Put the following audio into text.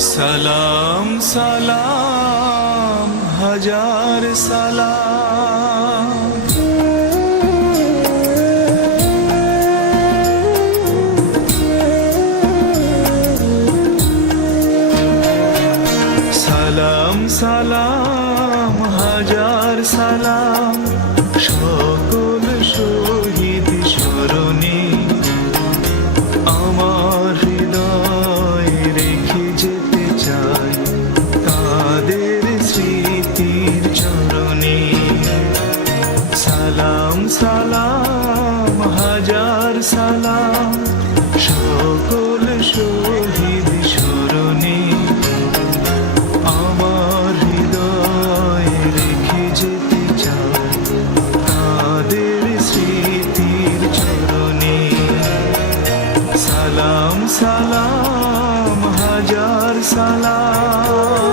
সালাম সালাম হাজার সালাম। সালাম সালাম হাজার সালাম সকল শহীদ স্মরণে আমার হৃদয় রেখে যেতে চাই তাদের স্মৃতির চরণে। সালাম সালাম হাজার সালাম সকল শহীদ স্মরণে আমার হৃদয় রেখে যেতে চাই তাদের স্মৃতির চরণে। সালাম সালাম হাজার সালাম।